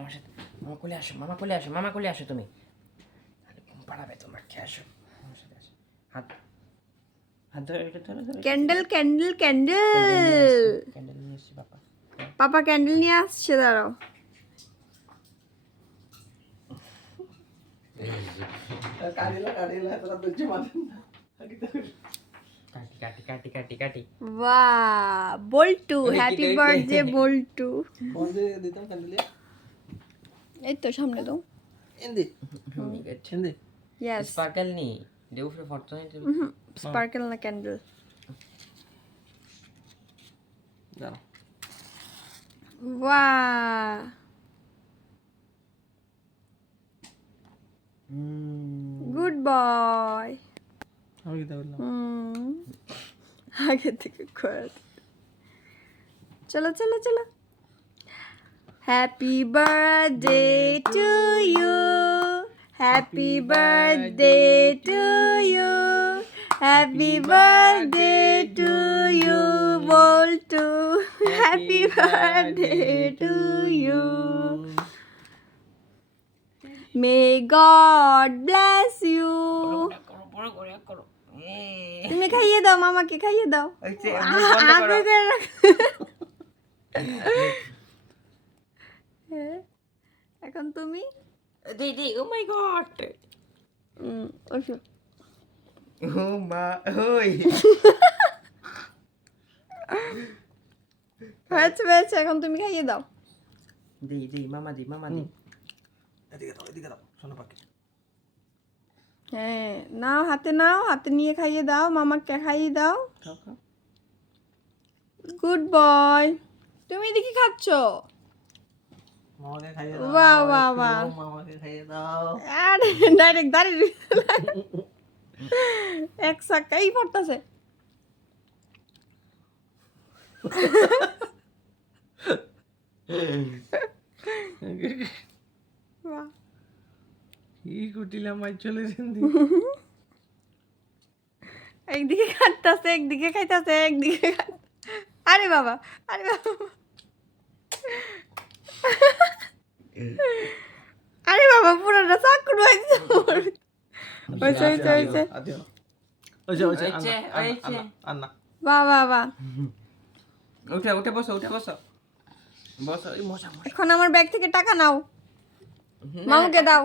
আমার সাথে মামা কোলে আসো, মামা কোলে আসো, মামা কোলে আসো তুমি। তাহলে ঘুম পাড়াবে তোমার, খেয়ে আসো আমার সাথে আসো। হাত হাত ধরে, এটা ধরে ধরে। ক্যান্ডেল ক্যান্ডেল ক্যান্ডেল ক্যান্ডেল নিয়ে এসছি বাবা। পাপা ক্যান্ডেল নিয়ে আসছে, দাঁড়াও। কাটি কাটি কাটি কাটি। বাহ, বল্টু, হ্যাপি বার্থডে বল্টু। এই তো সামনে দাও। ইয়েস, স্পার্কেল নি দেউ ফে ফটো নি। স্পার্কেল না ক্যান্ডেল। দাঁড়াও। বাহ, গুড বয়। আমি কি বললাম? আগে থেকে করে চলো চলো চলো। Happy birthday to you, happy birthday to you, happy birthday to you Boltu, happy birthday to you. May God bless you. তুমি খাইয়ে দাও, মামাকে খাইয়ে দাও। এখন তুমি দিদি, ও মাই গড। ওইসো। ও মা, ওই হয়েছে হয়েছে, এখন তুমি খাইয়ে দাও। দি দি মামা দি, মামা দি। এদিকে দাও সোনা পাখি। হ্যাঁ, নাও, হাতে নাও, হাতে নিয়ে খাইয়ে দাও, মামাকে খাইয়ে দাও। খাও খাও। Good boy. তুমি দেখি খাচ্ছ। মামাকে খাইয়ে দাও। বাহ বাহ বাহ। মামাকে খাইয়ে দাও। আরে ডাইরেক্ট দাঁড়িয়ে এক সাকাই পড়তেছে। বাহ, কি কুটিলাম আই চলে যেতে। একদিকে খাইতেছে, একদিকে খাইতেছে, একদিকে আরে বাবা, আরে বাবা, আরে বাবা, পুরোটা চাকুর হয়েছে। হয়েছে হয়েছে হয়েছে। বাহ বাহ বাহ। উঠে উঠে বসো, উঠে বসো বসো। এই মশা মশা। এখন আমার ব্যাগ থেকে টাকা নাও, মামুকে দাও।